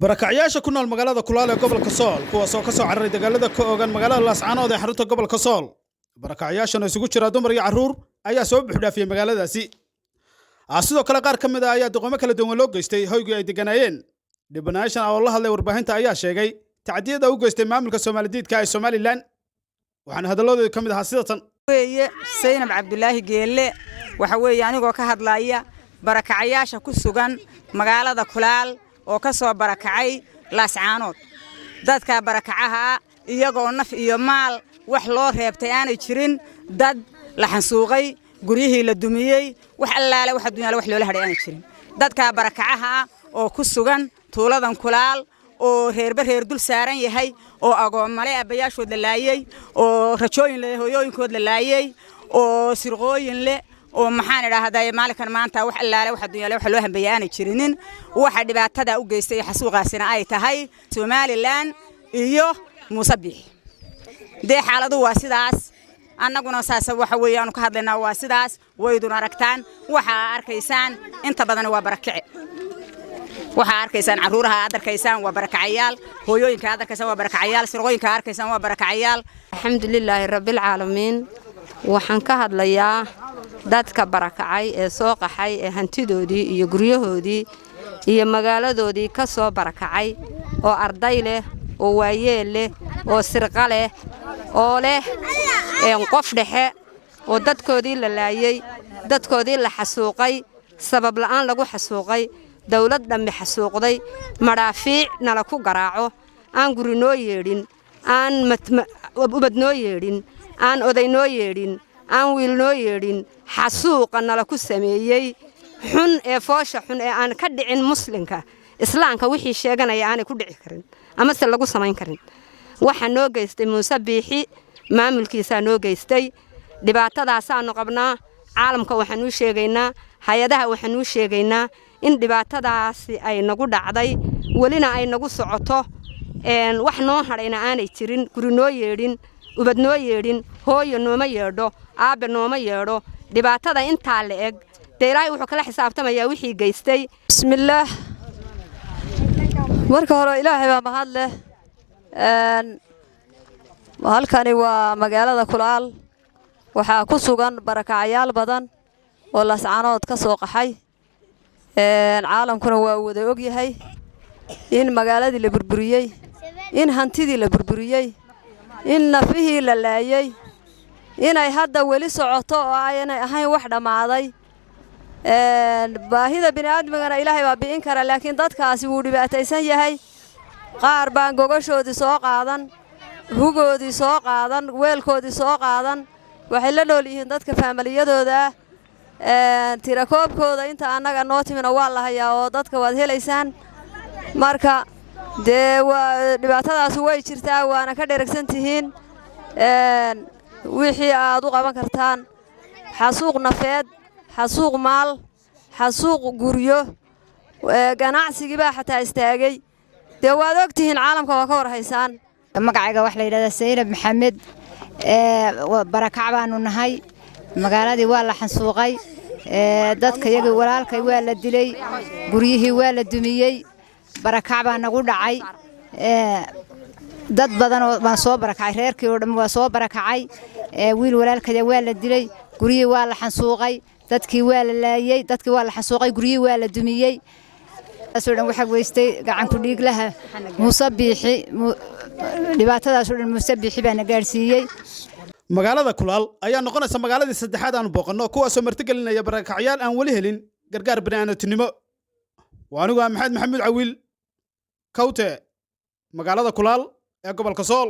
barakacyaasha ku nool magaalada Kulaal ee gobolka Sool kuwaas oo ka soo cararay dagaalada ka oogan magaalada Laascaanood ee xarunta gobolka Sool barakacyaashan oo isugu jira dumar iyo carruur ayaa soo buuxdhaafiyay magaaladaasi sidoo kale qaar ka mid ah ayaa doqomo kala duwan loo geystay hoygii ay deganayeen dhibanaashan oo la hadlay warbaahinta ayaa sheegay tacdiyada u geystay maamulka Soomaalidiidka ee Somaliland waxaan hadalladooda ka mid ahaa sidatan weeye Saynab Cabdullaahi Geelle waxa weeye anigoo ka hadlaya barakacyaasha ku sugan magaalada Kulaal oo ka soo barakacay Laascaanood dadka barakacaha iyagoo naf iyo maal wax loo reebtay aanay jirin dad la xansuuqay guryihii la dumiyay wax allaale wax adduunyaha wax loola hadhay aanay jirin dadka barakacaha oo ku sugan tuuladan Kulaal oo reer dul saaran yahay oo agoomale abayaashood la laayay oo rajooyin leh hooyooyinkood la laayay oo sirqooyin leh oo maxaan idhaahdaa maalinkan maanta wax allaale wax adduunyaha wax loo hambeeyaanay jirinin waxa dhibaatada u geystay xasuuqaasina ay tahay Somaliland iyo Muuse Biixi de xaaladu waa sidaas annaguna saasa waxa weeyaan ka hadlaynaa waa sidaas waydun aragtaan waxa arkaysaan inta badan waa barakici waxa arkaysaan carruuraha arkaysaan waa barakacayaal hooyooyinka arkaysaan waa barakacayaal sirqooyinka arkaysaan waa barakacayaal alxamdulilaahi rabbil caalamiin waxaan ka hadlayaa dadka barakacay ee soo qaxay ee hantidoodii iyo guryahoodii iyo magaaladoodii ka soo barakacay oo arday leh oo waayeel leh oo sirqa leh oo leh qof dhexe oo dadkoodii la laayay dadkoodii la xasuuqay sabab la'aan lagu xasuuqay dawlad dhammi xasuuqday madhaafiic nala ku garaaco aan guri noo yeedhin aan ubad noo yeedhin aan oday noo yeedhin aan wiil noo yeedhin xasuuqa nala ku sameeyey xun ee foosha xun ee aan ka dhicin muslimka islaamka wixii sheeganaya aanay ku dhici karin ama se lagu samayn karin waxa noo geystay Muuse Biixi maamulkiisa noo geystay dhibaatadaasaanu qabnaa caalamka waxaan u sheegaynaa hay'adaha waxaan u sheegaynaa in dhibaatadaasi ay nagu dhacday walina ay nagu socoto wax noo hadhayna aanay jirin guri noo yeedhin ubad noo yeedhin hooyo nooma yeedho aabe nooma yeedho dhibaatada intaa la eg de ilaahay wuxuu kala xisaabtamayaa wixii geystay bismillaah marka hore ilaahay baa mahad leh halkani waa magaalada Kulaal waxaa ku sugan barakacyaal badan oo Laascaanood ka soo qaxay caalamkuna waa wada og yahay in magaaladii la burburiyay in hantidii la burburiyay in nafihii la laayay inay hadda weli socoto oo aanay ahayn wax dhamaaday baahida bini'aadmigana ilaahay baa bi'in kara laakiin dadkaasi wuu dhibaataysan yahay qaar baan gogashoodii soo qaadan hugoodii soo qaadan weelkoodii soo qaadan waxay la nool yihiin dadka faamaliyadooda tirakoobkooda inta annaga noo timina waa la hayaa oo dadka waad helaysaan marka dee waa dhibaatadaasi way jirtaa waana ka dheragsan tihiin wixii aad u qaban kartaan xasuuq nafeed xasuuq maal xasuuq guryo ganacsigii baa xataa istaagay dee waad og tihiin caalamka waa ka warhaysaan magacayga wax la yidhahdaa Saynab Maxamed barakac baanu nahay magaaladii waa la xansuuqay dadka iyaga walaalkay waa la dilay guryihii waa la dumiyay barakac baa nagu dhacay dad badan oo baan soo barakacay reerkii oo dhan waa soo barakacay wiil walaalkay waa la dilay guryihii waa la xansuuqay dadkii waa la laayay dadkii waa la xansuuqay guryihii waa la dumiyay soo dhan waxa weystay gacan ku dhiig laha Muuse Biixi dhibaatadaas oo dhan Muuse Biixi baa na gaarsiiyay magaalada Kulaal ayaa noqonaysa magaaladii saddexaad aan booqano kuwaas oo martigelinaya barakacyaal aan wali helin gargaar bini'aadantinimo waanigu Maxamed Maxamuud Cawiil Kawte magaalada Kulaal ee gobolka Sool